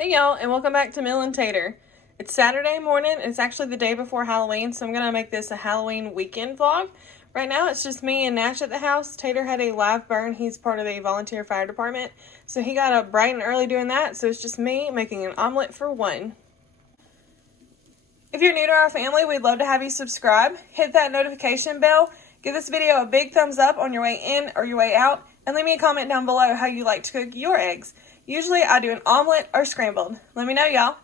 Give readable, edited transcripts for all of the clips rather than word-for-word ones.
Hey y'all, and welcome back to Mill and Tater. It's Saturday morning, and it's actually the day before Halloween, so I'm going to make this a Halloween weekend vlog. Right now, it's just me and Nash at the house. Tater had a live burn. He's part of the volunteer fire department, so he got up bright and early doing that, so it's just me making an omelet for one. If you're new to our family, we'd love to have you subscribe. Hit that notification bell. Give this video a big thumbs up on your way in or your way out, and leave me a comment down below how you like to cook your eggs. Usually I do an omelet or scrambled. Let me know, y'all.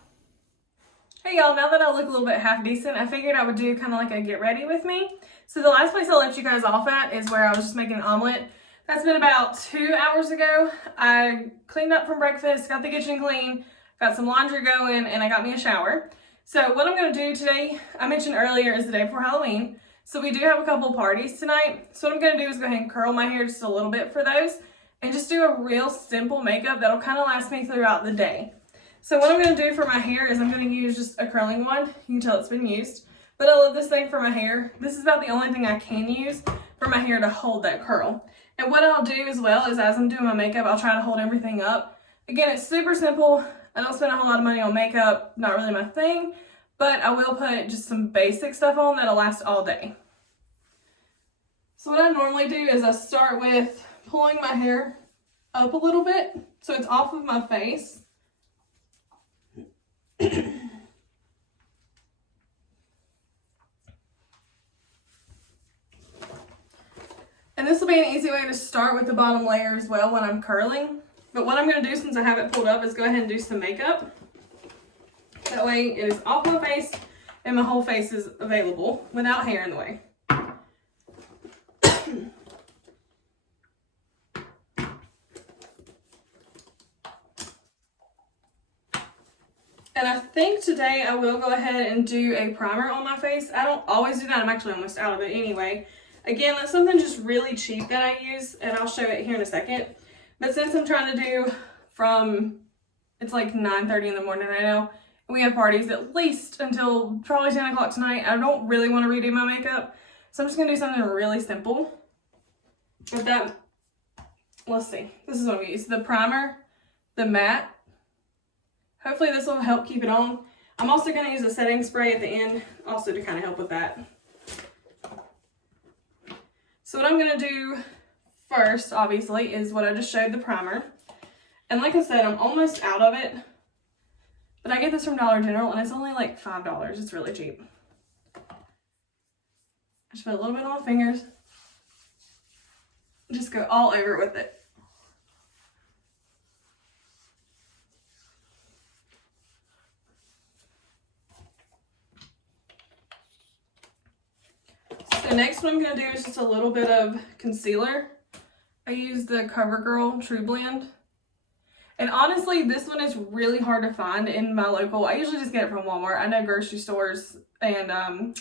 Hey y'all, now that I look a little bit half decent, I figured I would do kind of like a get ready with me. So the last place I left you guys off at is where I was just making an omelet. That's been about 2 hours ago. I cleaned up from breakfast, got the kitchen clean, got some laundry going, and I got me a shower. So what I'm going to do today, I mentioned earlier, is the day before Halloween. So we do have a couple parties tonight. So what I'm going to do is go ahead and curl my hair just a little bit for those. And just do a real simple makeup that'll kind of last me throughout the day. So what I'm going to do for my hair is I'm going to use just a curling one. You can tell it's been used. But I love this thing for my hair. This is about the only thing I can use for my hair to hold that curl. And what I'll do as well is as I'm doing my makeup, I'll try to hold everything up. Again, it's super simple. I don't spend a whole lot of money on makeup. Not really my thing. But I will put just some basic stuff on that'll last all day. So what I normally do is I start with pulling my hair up a little bit so it's off of my face. And this will be an easy way to start with the bottom layer as well when I'm curling. But what I'm going to do since I have it pulled up is go ahead and do some makeup. That way it is off my face and my whole face is available without hair in the way. And I think today I will go ahead and do a primer on my face. I don't always do that. I'm actually almost out of it anyway. Again, that's something just really cheap that I use, and I'll show it here in a second. But since I'm trying to do it's like 9:30 in the morning right now, and we have parties at least until probably 10 o'clock tonight, I don't really want to redo my makeup. So I'm just going to do something really simple. With that, let's see. This is what we use. The primer, the matte. Hopefully this will help keep it on. I'm also going to use a setting spray at the end also to kind of help with that. So what I'm going to do first, obviously, is what I just showed, the primer. And like I said, I'm almost out of it. But I get this from Dollar General and it's only like $5. It's really cheap. I just put a little bit on my fingers. Just go all over with it. So next what I'm going to do is just a little bit of concealer. I use the CoverGirl True Blend. And honestly, this one is really hard to find in my local. I usually just get it from Walmart. I know grocery stores and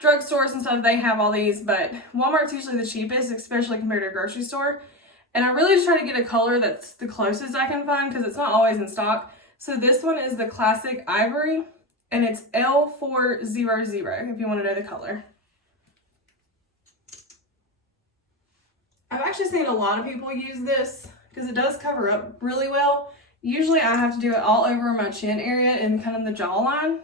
drugstores and stuff, they have all these, but Walmart's usually the cheapest, especially compared to a grocery store. And I really just try to get a color that's the closest I can find because it's not always in stock. So this one is the classic Ivory, and it's L400 if you want to know the color. I've actually seen a lot of people use this because it does cover up really well. Usually I have to do it all over my chin area and kind of the jawline.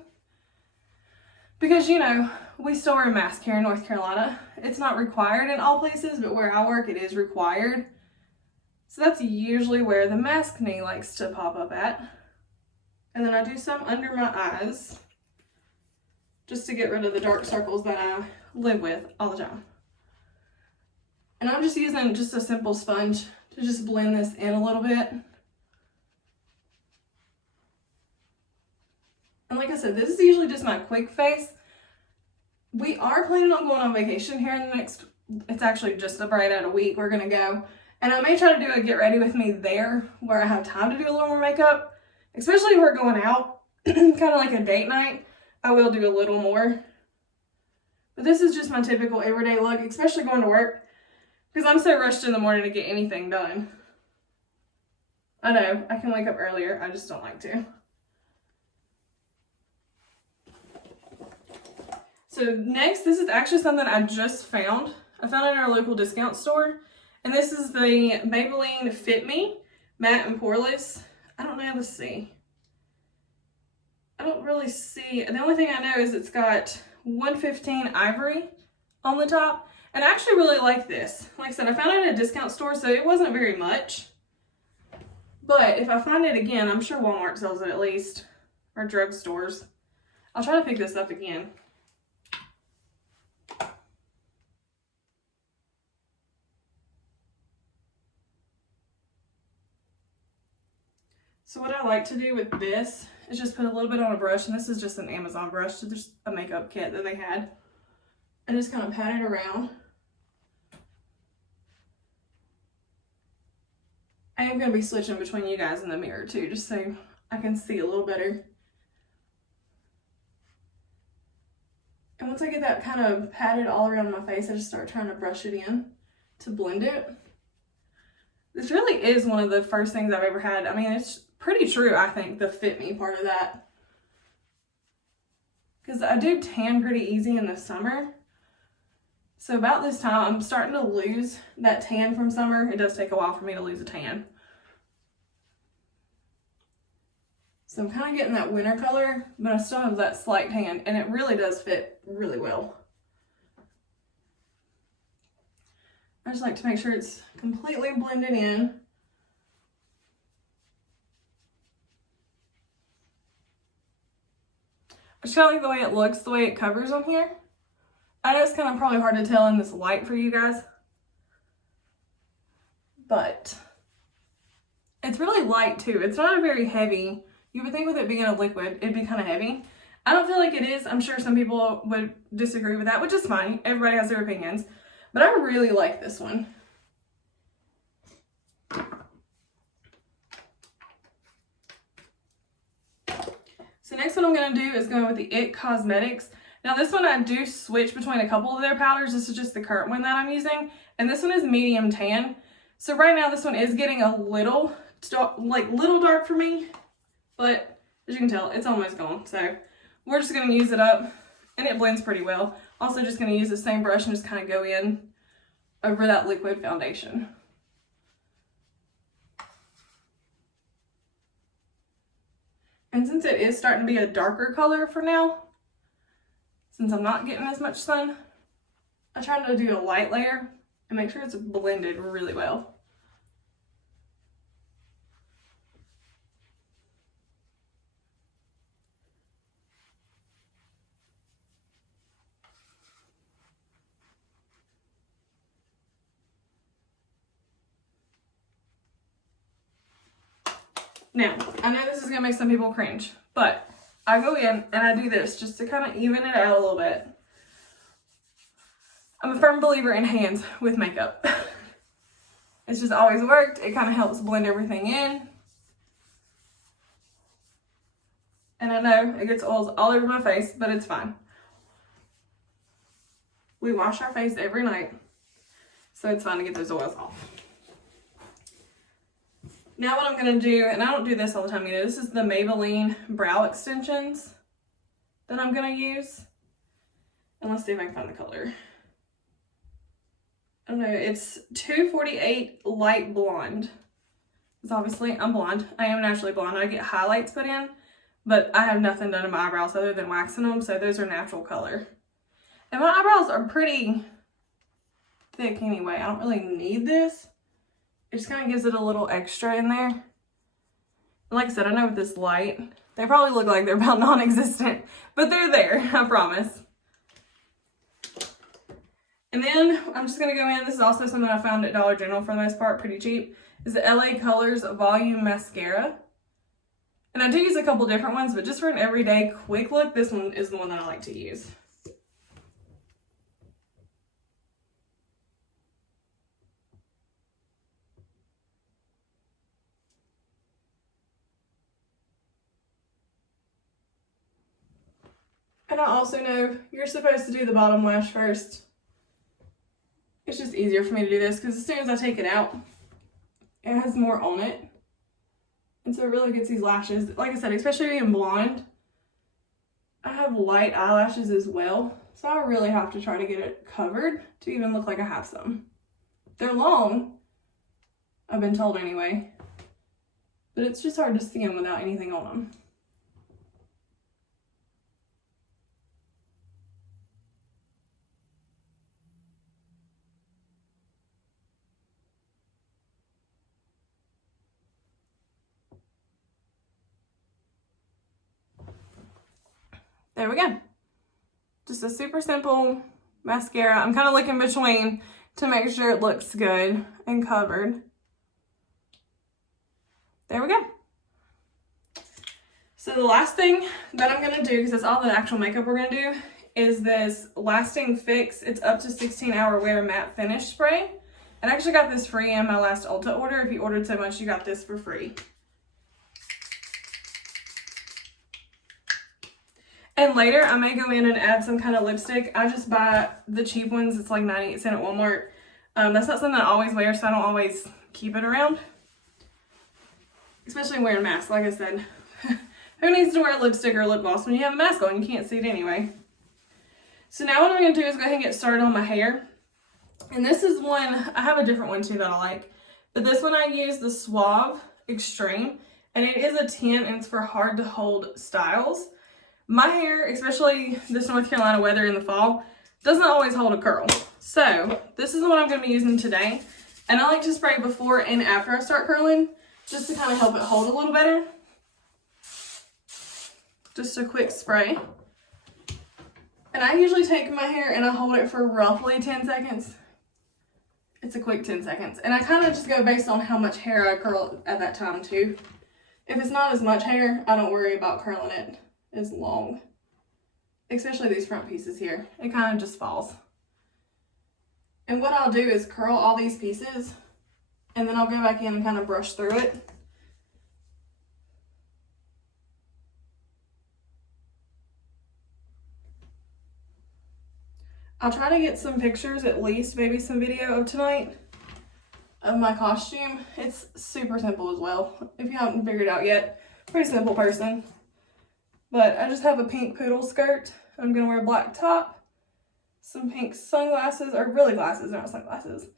Because, you know, we still wear a mask here in North Carolina. It's not required in all places, but where I work it is required. So that's usually where the mask knee likes to pop up at. And then I do some under my eyes just to get rid of the dark circles that I live with all the time. And I'm just using just a simple sponge to just blend this in a little bit. And like I said, this is usually just my quick face. We are planning on going on vacation here in the next, it's actually just right at a week we're gonna go. And I may try to do a get ready with me there where I have time to do a little more makeup. Especially if we're going out, kind of like a date night, I will do a little more. But this is just my typical everyday look, especially going to work. Because I'm so rushed in the morning to get anything done. I know, I can wake up earlier, I just don't like to. So next, this is actually something I just found. I found it in our local discount store. And this is the Maybelline Fit Me Matte and Poreless. I don't know, let's see. I don't really see, the only thing I know is it's got 115 Ivory on the top. And I actually really like this. Like I said, I found it at a discount store, so it wasn't very much. But if I find it again, I'm sure Walmart sells it at least, or drugstores. I'll try to pick this up again. So what I like to do with this is just put a little bit on a brush, and this is just an Amazon brush, so just a makeup kit that they had, and just kind of pat it around. I am going to be switching between you guys in the mirror too, just so I can see a little better. And once I get that kind of patted all around my face, I just start trying to brush it in to blend it. This really is one of the first things I've ever had. I mean, it's pretty true, I think, the fit me part of that. Because I do tan pretty easy in the summer. So about this time, I'm starting to lose that tan from summer. It does take a while for me to lose a tan. So I'm kind of getting that winter color, but I still have that slight tan, and it really does fit really well. I just like to make sure it's completely blended in. I just kind of like the way it looks, the way it covers on here. I know it's kind of probably hard to tell in this light for you guys, but it's really light too. It's not a very heavy. You would think with it being a liquid, it'd be kind of heavy. I don't feel like it is. I'm sure some people would disagree with that, which is fine. Everybody has their opinions, but I really like this one. So next one I'm going to do is go with the IT Cosmetics. Now this one I do switch between a couple of their powders. This is just the current one that I'm using. And this one is medium tan. So right now this one is getting a little dark for me. But as you can tell, it's almost gone. So we're just going to use it up. And it blends pretty well. Also just going to use the same brush and just kind of go in over that liquid foundation. And since it is starting to be a darker color for now, since I'm not getting as much sun, I try to do a light layer and make sure it's blended really well. Now, I know this is going to make some people cringe, but I go in and I do this just to kind of even it out a little bit. I'm a firm believer in hands with makeup. It's just always worked. It kind of helps blend everything in. And I know it gets oils all over my face, but it's fine. We wash our face every night, so it's fine to get those oils off. Now what I'm going to do, and I don't do this all the time either, this is the Maybelline brow extensions that I'm going to use. And let's see if I can find the color. I don't know, it's 248 Light Blonde. Because obviously I'm blonde. I am naturally blonde. I get highlights put in, but I have nothing done to my eyebrows other than waxing them, so those are natural color. And my eyebrows are pretty thick anyway. I don't really need this. It just kind of gives it a little extra in there. And like I said, I know with this light, they probably look like they're about non-existent, but they're there, I promise. And then I'm just going to go in, this is also something I found at Dollar General for the most part, pretty cheap, is the LA Colors Volume Mascara. And I do use a couple different ones, but just for an everyday quick look, this one is the one that I like to use. And I also know you're supposed to do the bottom lash first. It's just easier for me to do this because as soon as I take it out, it has more on it. And so it really gets these lashes, like I said, especially being blonde. I have light eyelashes as well, so I really have to try to get it covered to even look like I have some. They're long, I've been told anyway, but it's just hard to see them without anything on them. There we go. Just a super simple mascara. I'm kind of looking between to make sure it looks good and covered. There we go. So the last thing that I'm going to do, because that's all the actual makeup we're going to do, is this Lasting Fix. It's up to 16-hour wear matte finish spray. And I actually got this free in my last Ulta order. If you ordered so much, you got this for free. And later, I may go in and add some kind of lipstick. I just buy the cheap ones. It's like 98 cents at Walmart. That's not something I always wear, so I don't always keep it around. Especially wearing masks, like I said. Who needs to wear lipstick or lip gloss when you have a mask on? You can't see it anyway. So now what I'm going to do is go ahead and get started on my hair. And this is one, I have a different one too that I like. But this one I use the Suave Extreme. And it is a tint and it's for hard to hold styles. My hair, especially this North Carolina weather in the fall, doesn't always hold a curl. So this is the one I'm going to be using today. And I like to spray before and after I start curling, just to kind of help it hold a little better. Just a quick spray. And I usually take my hair and I hold it for roughly 10 seconds. It's a quick 10 seconds. And I kind of just go based on how much hair I curl at that time too. If it's not as much hair, I don't worry about curling it as long. Especially these front pieces here. It kind of just falls. And what I'll do is curl all these pieces and then I'll go back in and kind of brush through it. I'll try to get some pictures, at least maybe some video of tonight of my costume. It's super simple as well, if you haven't figured it out yet. Pretty simple person. But I just have a pink poodle skirt. I'm going to wear a black top, some pink sunglasses, or really glasses, not sunglasses.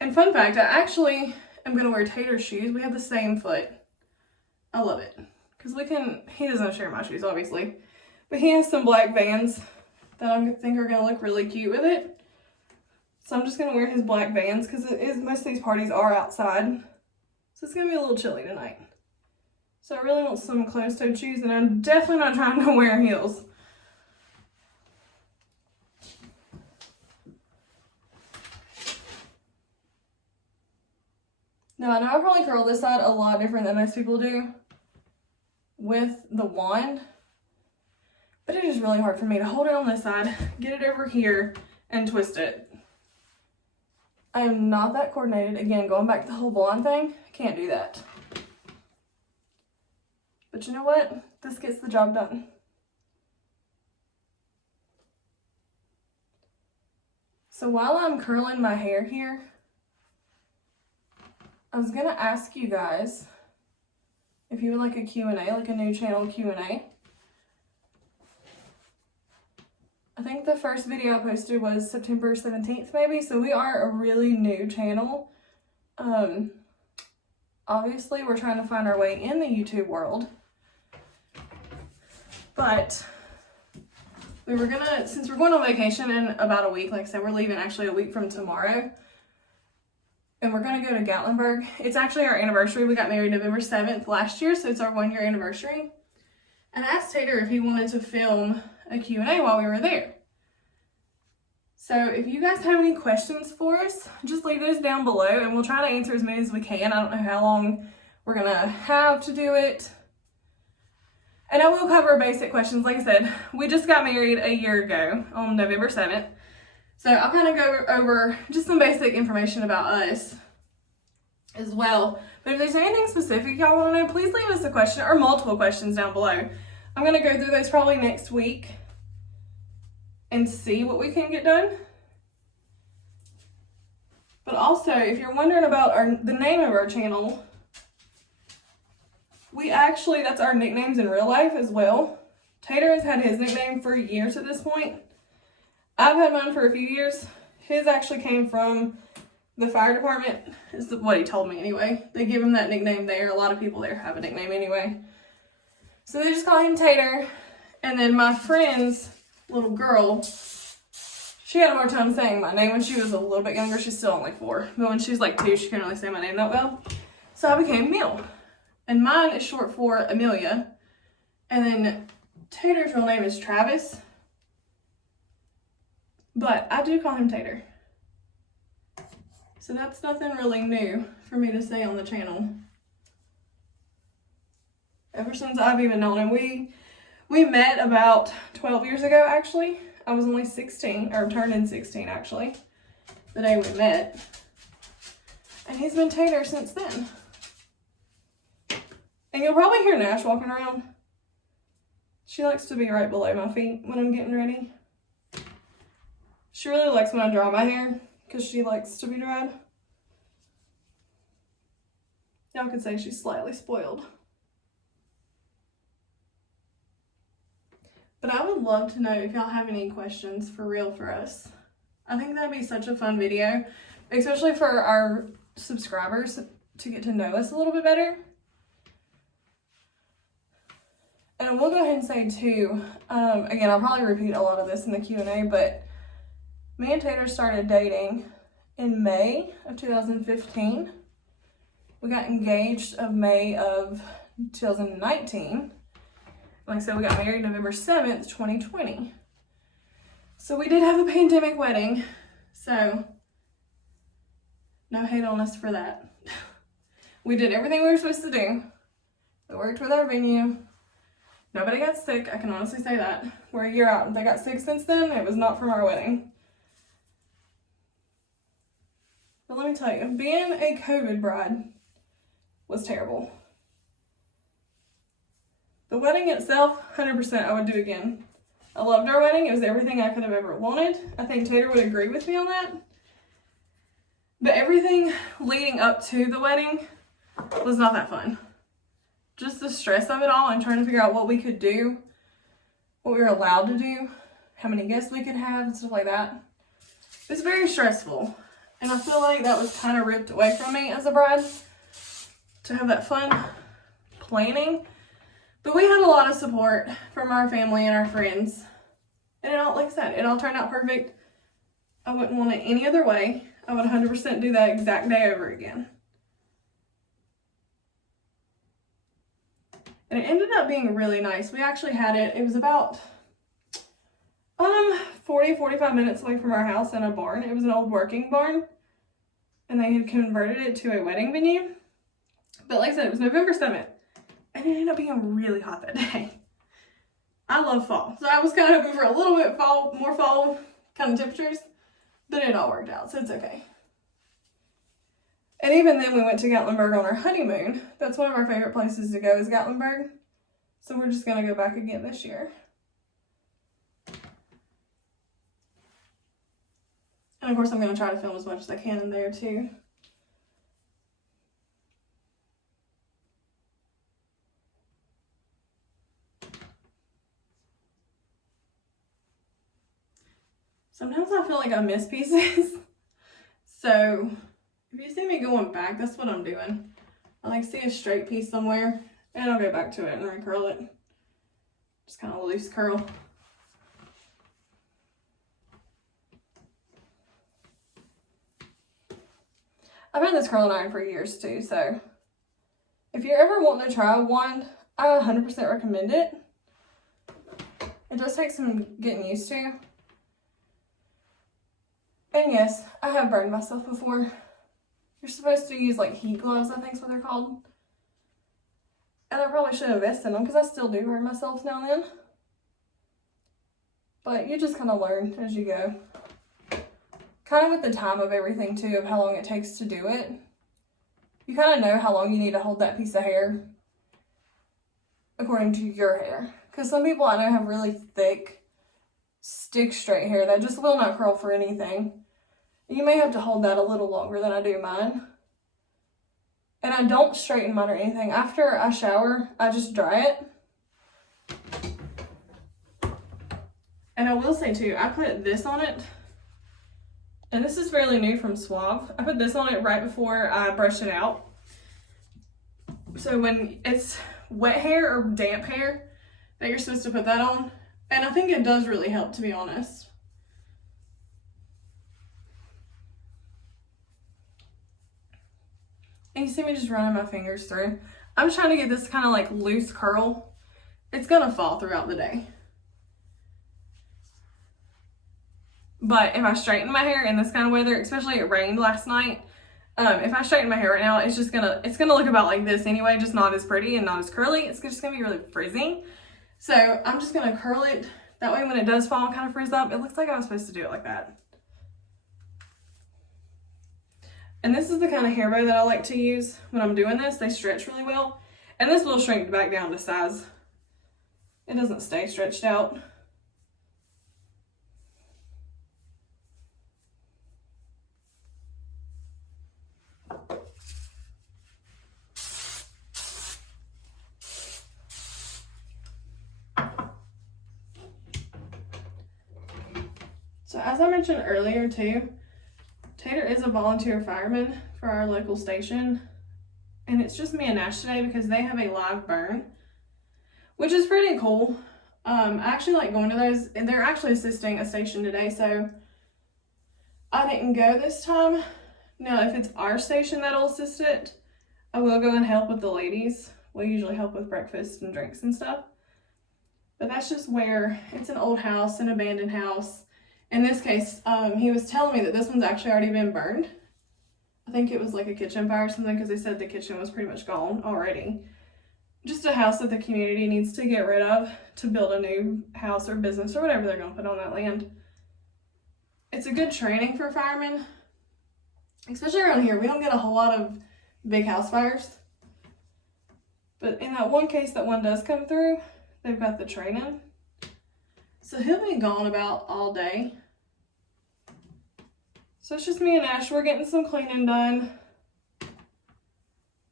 And fun fact, I actually am going to wear Tater shoes. We have the same foot. I love it. Because he doesn't share my shoes, obviously. But he has some black Vans that I think are going to look really cute with it. So I'm just going to wear his black Vans because most of these parties are outside. So it's going to be a little chilly tonight. So I really want some closed-toed shoes, and I'm definitely not trying to wear heels. Now I know I probably curl this side a lot different than most people do with the wand. But it is really hard for me to hold it on this side, get it over here, and twist it. I am not that coordinated. Again, going back to the whole blonde thing, can't do that. But you know what? This gets the job done. So while I'm curling my hair here, I was going to ask you guys if you would like a Q&A, like a new channel Q&A. I think the first video I posted was September 17th maybe, so we are a really new channel. Obviously we're trying to find our way in the YouTube world. But we were gonna, since we're going on vacation in about a week, like I said, we're leaving actually a week from tomorrow. And we're gonna go to Gatlinburg. It's actually our anniversary. We got married November 7th last year, so it's our 1-year anniversary. And I asked Tater if he wanted to film a Q&A while we were there. So if you guys have any questions for us, just leave those down below and we'll try to answer as many as we can. I don't know how long we're gonna have to do it. And I will cover basic questions. Like I said, we just got married a year ago on November 7th. So I'll kind of go over just some basic information about us as well. But if there's anything specific y'all want to know, please leave us a question or multiple questions down below. I'm going to go through those probably next week and see what we can get done. But also, if you're wondering about the name of our channel, that's our nicknames in real life as well. Tater has had his nickname for years at this point. I've had mine for a few years. His actually came from the fire department, is what he told me anyway. They give him that nickname there. A lot of people there have a nickname anyway. So they just call him Tater. And then my friend's little girl, she had a hard time saying my name when she was a little bit younger. She's still only 4. But when she was like 2, she couldn't really say my name that well. So I became Mill. And mine is short for Amelia. And then Tater's real name is Travis, but I do call him Tater. So that's nothing really new for me to say on the channel. Ever since I've even known him, we met about 12 years ago, actually. I was only 16, or turning 16, actually, the day we met. And he's been Tater since then. And you'll probably hear Nash walking around. She likes to be right below my feet when I'm getting ready. She really likes when I dry my hair, because she likes to be dried. Y'all could say she's slightly spoiled. But I would love to know if y'all have any questions for real for us. I think that'd be such a fun video, especially for our subscribers to get to know us a little bit better. And we'll go ahead and say too, again, I'll probably repeat a lot of this in the Q&A, but me and Tater started dating in May of 2015. We got engaged of May of 2019. Like I said, we got married November 7th, 2020. So we did have a pandemic wedding, so no hate on us for that. We did everything we were supposed to do. We worked with our venue. Nobody got sick, I can honestly say that. We're a year out. If they got sick since then, it was not from our wedding. But let me tell you, being a COVID bride was terrible. The wedding itself, 100% I would do again. I loved our wedding. It was everything I could have ever wanted. I think Tater would agree with me on that. But everything leading up to the wedding was not that fun. Just the stress of it all and trying to figure out what we could do, what we were allowed to do, how many guests we could have and stuff like that. It's very stressful. And I feel like that was kind of ripped away from me as a bride to have that fun planning. But we had a lot of support from our family and our friends. And it all, like I said, it all turned out perfect. I wouldn't want it any other way. I would 100% do that exact day over again. And it ended up being really nice. We actually had it was about 40-45 minutes away from our house in a barn. It was an old working barn. And they had converted it to a wedding venue. But like I said, it was November 7th. And it ended up being really hot that day. I love fall. So I was kind of hoping for a little bit more fall kind of temperatures. But it all worked out, so it's okay. And even then we went to Gatlinburg on our honeymoon. That's one of our favorite places to go is Gatlinburg. So we're just going to go back again this year. And of course I'm going to try to film as much as I can in there too. Sometimes I feel like I miss pieces. So if you see me going back, that's what I'm doing. I like see a straight piece somewhere and I'll go back to it and recurl it. Just kind of a loose curl. I've had this curling iron for years too, so if you're ever wanting to try one, I 100% recommend it. It does take some getting used to. And yes, I have burned myself before. You're supposed to use like heat gloves, I think is what they're called. And I probably should invest in them because I still do burn myself now and then. But you just kind of learn as you go. Kind of with the time of everything too, of how long it takes to do it. You kind of know how long you need to hold that piece of hair according to your hair. Because some people I know have really thick, stick straight hair that just will not curl for anything. You may have to hold that a little longer than I do mine. And I don't straighten mine or anything. After I shower, I just dry it. And I will say too, I put this on it. And this is fairly new from Suave. I put this on it right before I brush it out. So when it's wet hair or damp hair, that you're supposed to put that on. And I think it does really help, to be honest. And you see me just running my fingers through. I'm trying to get this kind of like loose curl it's gonna fall throughout the day. But if I straighten my hair in this kind of weather, especially it rained last night, if I straighten my hair right now, it's gonna look about like this anyway, just not as pretty and not as curly. It's just gonna be really frizzy. So I'm just gonna curl it. That way when it does fall and kind of frizz up, it looks like I was supposed to do it like that. And this is the kind of hair bow that I like to use when I'm doing this. They stretch really well. And this will shrink back down to size. It doesn't stay stretched out. So as I mentioned earlier too, Tater is a volunteer fireman for our local station. And it's just me and Nash today because they have a live burn, which is pretty cool. I actually like going to those, and they're actually assisting a station today, so I didn't go this time. Now, if it's our station that'll assist it, I will go and help with the ladies. We usually help with breakfast and drinks and stuff. But that's just where it's an old house, an abandoned house. In this case, he was telling me that this one's actually already been burned. I think it was like a kitchen fire or something because they said the kitchen was pretty much gone already. Just a house that the community needs to get rid of to build a new house or business or whatever they're going to put on that land. It's a good training for firemen, especially around here. We don't get a whole lot of big house fires. But in that one case that one does come through, they've got the training. So he'll be gone about all day. So it's just me and Ash. We're getting some cleaning done.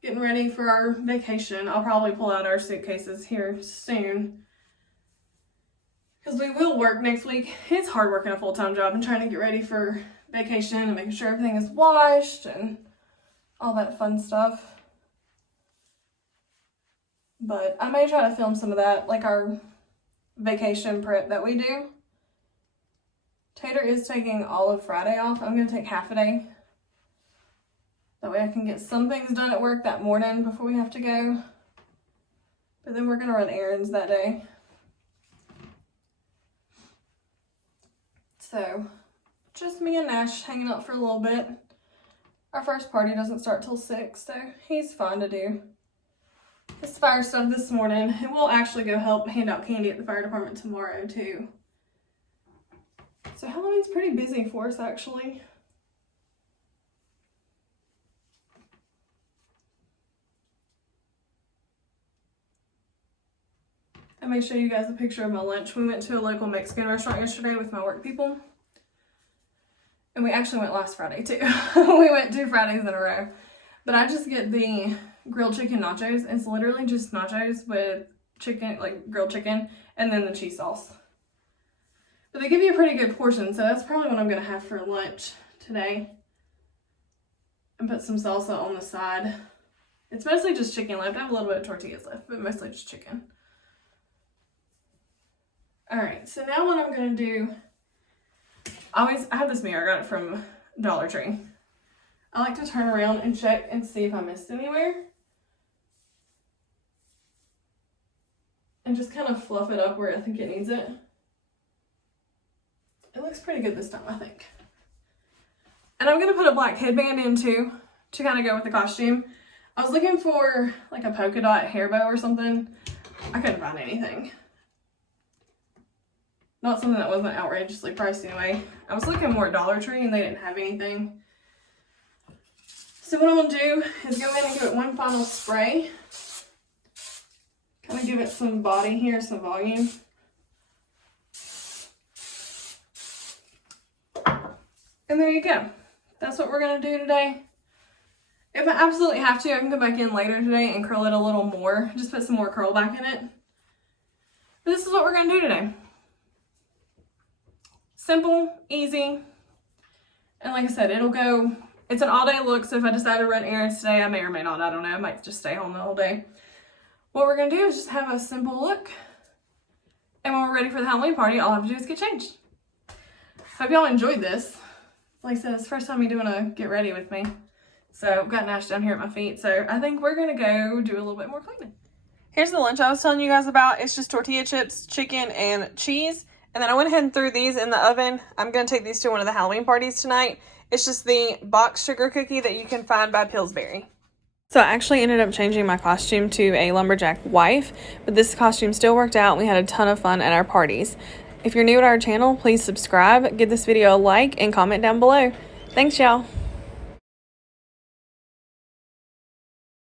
Getting ready for our vacation. I'll probably pull out our suitcases here soon. Because we will work next week. It's hard working a full-time job and trying to get ready for vacation and making sure everything is washed and all that fun stuff. But I may try to film some of that, like our vacation prep that we do. Tater is taking all of Friday off. I'm going to take half a day. That way I can get some things done at work that morning before we have to go. But then we're going to run errands that day. So, just me and Nash hanging out for a little bit. Our first party doesn't start till 6, so he's fine to do his fire stuff this morning. And we'll actually go help hand out candy at the fire department tomorrow too. So Halloween's pretty busy for us actually. I may show you guys a picture of my lunch. We went to a local Mexican restaurant yesterday with my work people. And we actually went last Friday too. We went 2 Fridays in a row. But I just get the grilled chicken nachos. It's literally just nachos with chicken, like grilled chicken, and then the cheese sauce. But they give you a pretty good portion, so that's probably what I'm going to have for lunch today. And put some salsa on the side. It's mostly just chicken left. I have a little bit of tortillas left, but mostly just chicken. Alright, so now what I'm going to do, I have this mirror. I got it from Dollar Tree. I like to turn around and check and see if I missed anywhere. And just kind of fluff it up where I think it needs it. It looks pretty good this time, I think. And I'm going to put a black headband in too, to kind of go with the costume. I was looking for like a polka dot hair bow or something. I couldn't find anything. Not something that wasn't outrageously priced anyway. I was looking more at Dollar Tree and they didn't have anything. So what I'm going to do is go in and give it one final spray. Kind of give it some body here, some volume. And there you go. That's what we're going to do today. If I absolutely have to, I can go back in later today and curl it a little more. Just put some more curl back in it. But this is what we're going to do today. Simple, easy. And like I said, it's an all day look. So if I decide to run errands today, I may or may not. I don't know. I might just stay home the whole day. What we're going to do is just have a simple look. And when we're ready for the Halloween party, all I have to do is get changed. Hope y'all enjoyed this. Like I said, it's the first time you're doing a get ready with me. So I've got Nash down here at my feet. So I think we're going to go do a little bit more cleaning. Here's the lunch I was telling you guys about. It's just tortilla chips, chicken, and cheese. And then I went ahead and threw these in the oven. I'm going to take these to one of the Halloween parties tonight. It's just the box sugar cookie that you can find by Pillsbury. So I actually ended up changing my costume to a lumberjack wife, but this costume still worked out. We had a ton of fun at our parties. If you're new to our channel, please subscribe, give this video a like, and comment down below. Thanks, y'all.